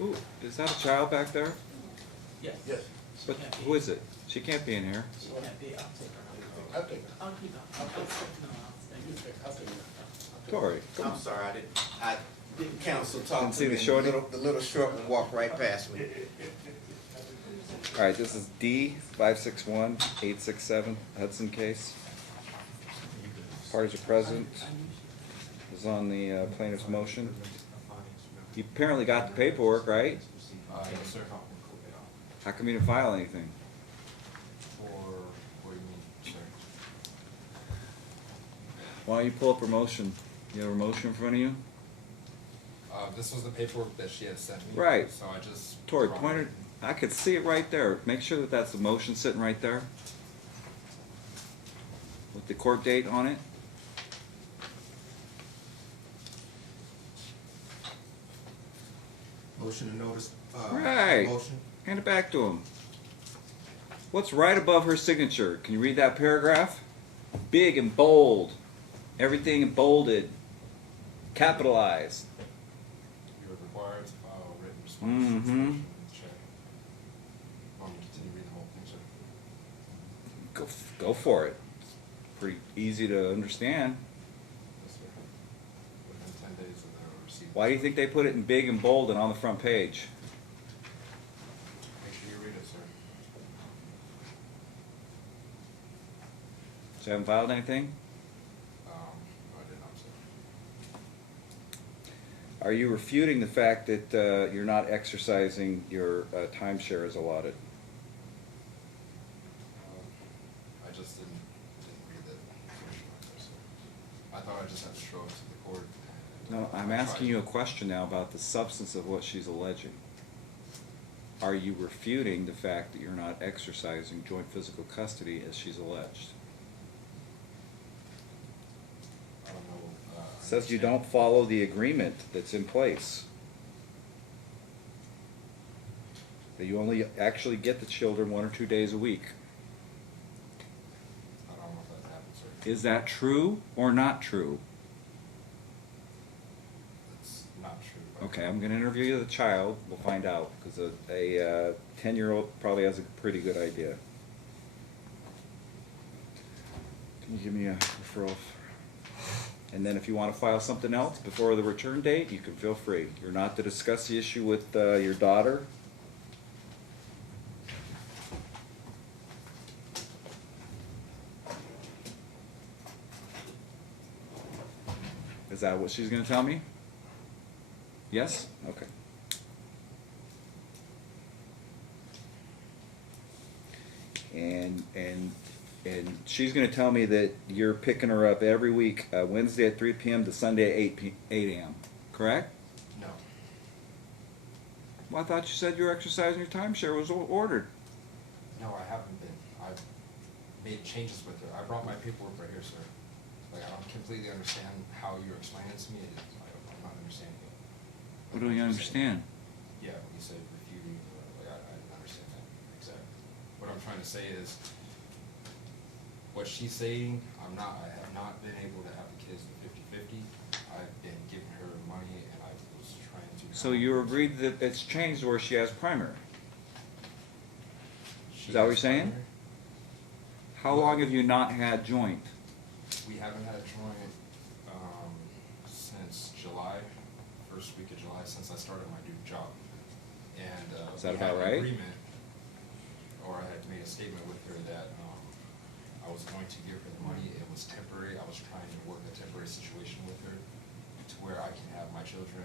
Ooh, is that a child back there? Yes. Yes. But who is it? She can't be in here. She can't be, I'll take her. I'll take it. I'll keep her. I'll stay. I'll take it. Tori, come I'm on. sorry, I didn't counsel talk Didn't to see me. the shorty? The little short one walked right past me. All right, this is D 561-867 Hudson case. Parties are present. Is on the plaintiff's motion. You apparently got the paperwork, right? Yes, sir. How come you didn't file anything? What do you mean, sir? Why don't you pull up her motion? You have her motion in front of you? This was the paperwork that she had sent me. Right. So I just. Tori, pointed. I could see it right there. Make sure that that's the motion sitting right there. With the court date on it. Motion to notice, Right. motion. Hand it back to him. What's right above her signature? Can you read that paragraph? Big and bold. Everything in bolded. Capitalized. You are required to file a written response. Mm-hmm. Check. Want me to continue reading the whole thing, sir? Go for it. Pretty easy to understand. Yes, sir. Within 10 days of the receipt. Why do you think they put it in big and bold and on the front page? Make sure you read it, sir. So you haven't filed anything? No, I did not, sir. Are you refuting the fact that you're not exercising your timeshare as allotted? I just didn't read that portion of it, sir. I thought I just had to show up to the court. And, No, I'm asking you a question now about the substance of what she's alleging. Are you refuting the fact that you're not exercising joint physical custody as she's alleged? I don't know. It says you don't follow the agreement that's in place. That you only actually get the children 1 or 2 days a week. I don't know if that happened, sir. Is that true or not true? It's not true. but- Okay, I'm going to interview the child. We'll find out, because a 10-year-old probably has a pretty good idea. Can you give me a referral? And then if you want to file something else before the return date, you can feel free. You're not to discuss the issue with your daughter. Is that what she's going to tell me? Yes? Okay. And she's going to tell me that you're picking her up every week, Wednesday at 3 p.m. to Sunday at 8 a.m. Correct? No. Well, I thought you said you were exercising your timeshare was ordered. No, I haven't been. I've made changes with her. I brought my paperwork right here, sir. Like, I don't completely understand how you're explaining it to me. I'm not understanding it. What do you understand? Yeah, when you said refuting, I didn't understand that exactly. What I'm trying to say is, what she's saying, I have not been able to have the kids the 50-50. I've been giving her money, and I was trying to. So you agreed that it's changed where she has primary. She Is that what you're has saying? primary. How long have you not had joint? We haven't had a joint since July, first week of July, since I started my new job. And Is that we had about an right? agreement, or I had made a statement with her that I was going to give her the money. It was temporary. I was trying to work a temporary situation with her to where I can have my children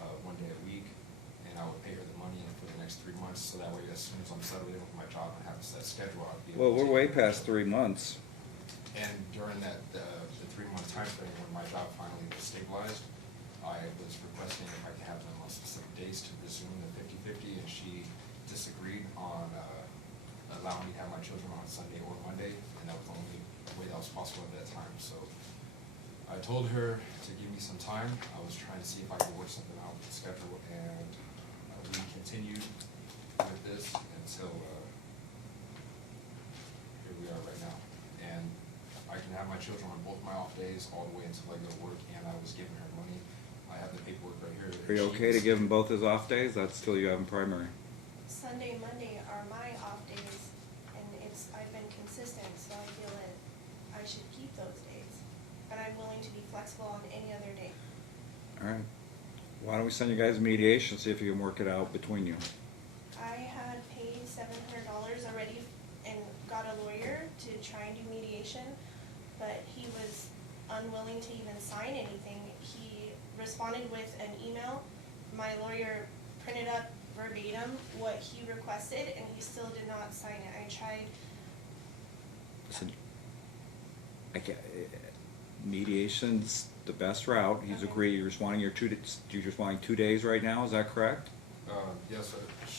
1 day a week, and I would pay her the money for the next 3 months, so that way as soon as I'm settled in with my job and have a set schedule, I'd be Well, able to we're way take care of past her. 3 months. And during the 3-month time frame when my job finally was stabilized, I was requesting if I could have them on specific days to resume the 50-50, and she disagreed on allowing me to have my children on Sunday or Monday, and that was the only way that was possible at that time. So I told her to give me some time. I was trying to see if I could work something out with the schedule, and we continued with this until here we are right now. And I can have my children on both my off days all the way until I go to work, and I was giving her money. I have the paperwork right here. Are you okay to give him both his off days? That's still you having primary. Sunday, Monday are my off days, and I've been consistent, so I feel that I should keep those days. But I'm willing to be flexible on any other day. All right. Why don't we send you guys a mediation, see if you can work it out between you? I had paid $700 already and got a lawyer to try and do mediation, but he was unwilling to even sign anything. He responded with an email. My lawyer printed up verbatim what he requested, and he still did not sign it. I tried. Listen, I can't, mediation's the best route. He's Okay. agreed. You're just wanting you're just wanting 2 days right now, is that correct? Yes,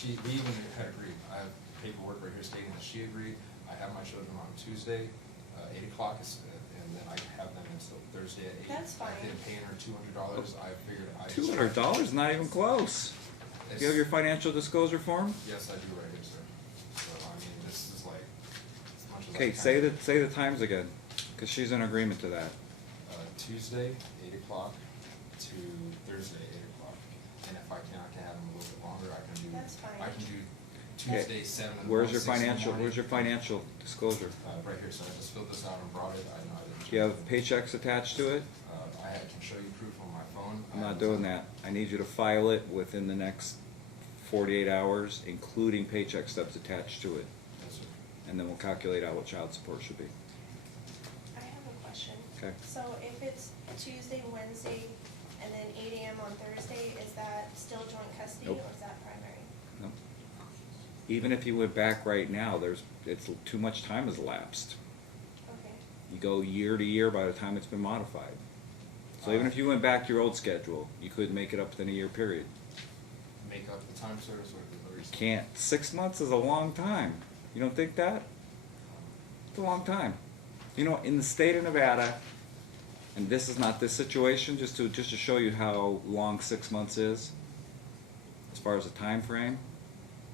we even had agreed. I have paperwork right here stating that she agreed. I have my children on Tuesday, 8 o'clock, and then I have them until Thursday at 8. That's fine. I've been paying her $200. I figured $200, not even close. Do you have your financial disclosure form? Yes, I do right here, sir. So, I mean, this is like, as much as I Okay, can. say the times again, because she's in agreement to that. Tuesday, 8 o'clock to Thursday, 8 o'clock. And if I can have them a little bit longer, I can do. That's fine. I can do Okay. Tuesday, 7 in the Where's morning, your 6 in the financial, morning. where's your financial disclosure? Right here, so I just filled this out and brought it. I know I didn't. Do you have paychecks attached to it? I can show you proof on my phone. I'm not doing that. I need you to file it within the next 48 hours, including paycheck stubs attached to it. Yes, sir. And then we'll calculate out what child support should be. I have a question. Okay. So if it's Tuesday, Wednesday, and then 8 a.m. on Thursday, is that still joint custody Nope. or is that primary? No. Even if you went back right now, it's too much time has elapsed. Okay. You go year to year by the time it's been modified. So even if you went back to your old schedule, you couldn't make it up within a year period. Make up the time, sir, is what you're saying? Can't. 6 months is a long time. You don't think that? It's a long time. You know, in the state of Nevada, and this is not this situation, just to show you how long 6 months is, as far as the time frame.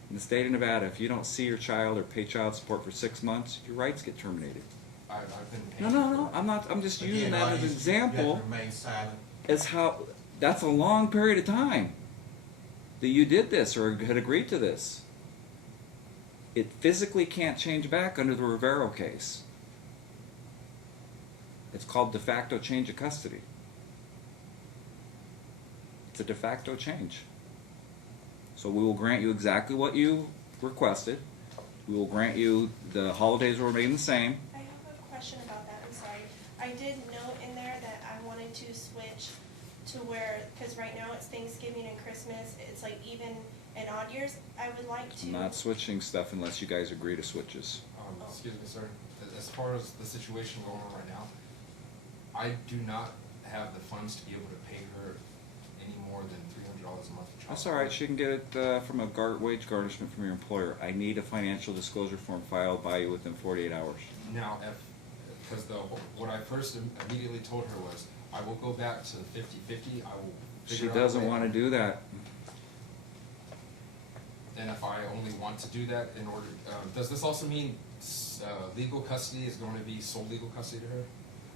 In the state of Nevada, if you don't see your child or pay child support for 6 months, your rights get terminated. I've been No, paying. no, no. I'm just using Again, that as an audience, example. You have to remain silent. As how that's a long period of time that you did this or had agreed to this. It physically can't change back under the Rivero case. It's called de facto change of custody. It's a de facto change. So we will grant you exactly what you requested. We will grant you the holidays will remain the same. I have a question about that, I'm sorry. I did note in there that I wanted to switch to where, because right now it's Thanksgiving and Christmas, it's like even and odd years. I would like to. I'm not switching stuff unless you guys agree to switches. Excuse me, sir. As far as the situation going on right now, I do not have the funds to be able to pay her any more than $300 a month for child That's all right. support. She can get it from a wage garnishment from your employer. I need a financial disclosure form filed by you within 48 hours. Now, because what I first immediately told her was, I will go back to the 50-50, I will She figure out a doesn't way- want to do that. And if I only want to do that in order, does this also mean legal custody is going to be sole legal custody to her?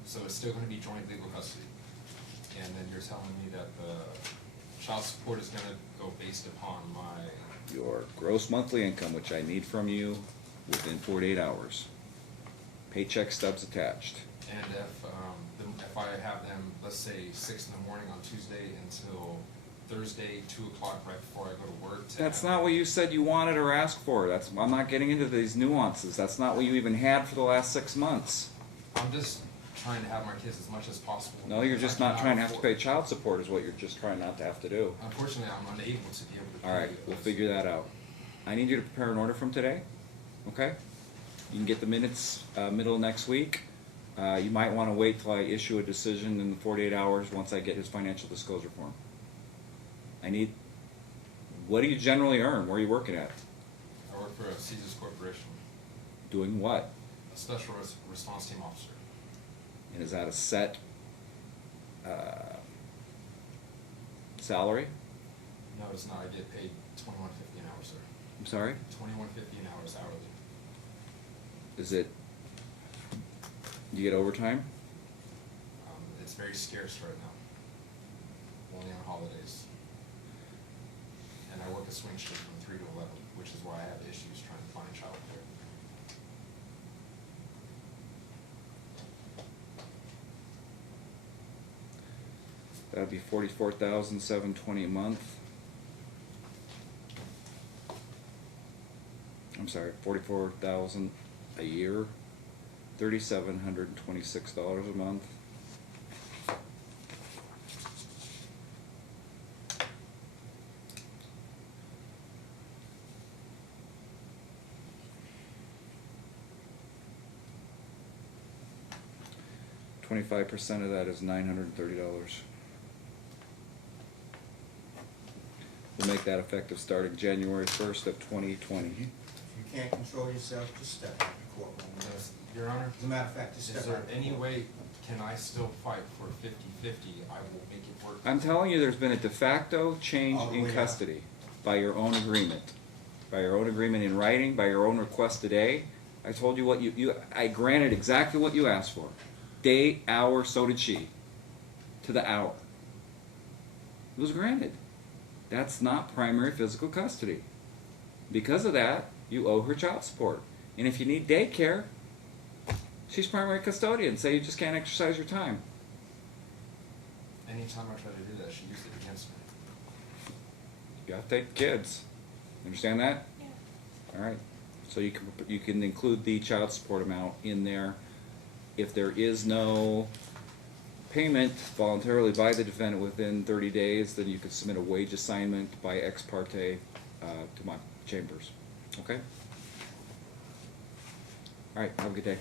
So it's still going to be joint legal custody? And then you're telling me that the child support is going to go based upon my, Your gross monthly income, which I need from you within 48 hours. Paycheck stubs attached. and if I have them, let's say 6 in the morning on Tuesday until Thursday, 2 o'clock right before I go to work. That's not what you said you wanted or asked for. I'm not getting into these nuances. That's not what you even had for the last 6 months. I'm just trying to have my kids as much as possible. No, you're just I not cannot trying to have to afford- pay child support is what you're just trying not to have to do. Unfortunately, I'm unable to be able to pay. All right, we'll figure that out. I need you to prepare an order from today, okay? You can get the minutes middle of next week. You might want to wait till I issue a decision in the 48 hours once I get his financial disclosure form. What do you generally earn? Where are you working at? I work for a Caesars Corporation, Doing what? a special response team officer. And is that a set salary? No, it's not. I get paid $21.50 an hour, sir. I'm sorry? $21.50 an hour is hourly. Is it, you get overtime? It's very scarce right now. Only on holidays. a swing shift from 3 to 11, which is why I have issues trying to find childcare. That'd be $44,720 a month. I'm sorry, $44,000 a year, $3,726 a month. $25% of that is $930. We'll make that effective starting January 1st of 2020. If you can't control yourself, just step out of the courtroom. Yes, Your Honor, As a matter of fact, just is step there out of the any courtroom. way, can I still fight for 50-50? I will make it work. I'm telling you, there's been a de facto change All the in way out. custody by your own agreement. By your own agreement in writing, by your own request today. I told you what I granted exactly what you asked for. Day, hour, so did she. To the hour. It was granted. That's not primary physical custody. Because of that, you owe her child support. And if you need daycare, she's primary custodian. Say you just can't exercise your time. Anytime I try to do that, she used it against me. You gotta take the kids. Understand that? Yeah. All right. So you can include the child support amount in there. If there is no payment voluntarily by the defendant within 30 days, then you could submit a wage assignment by ex parte to my chambers. Okay? All right. Have a good day.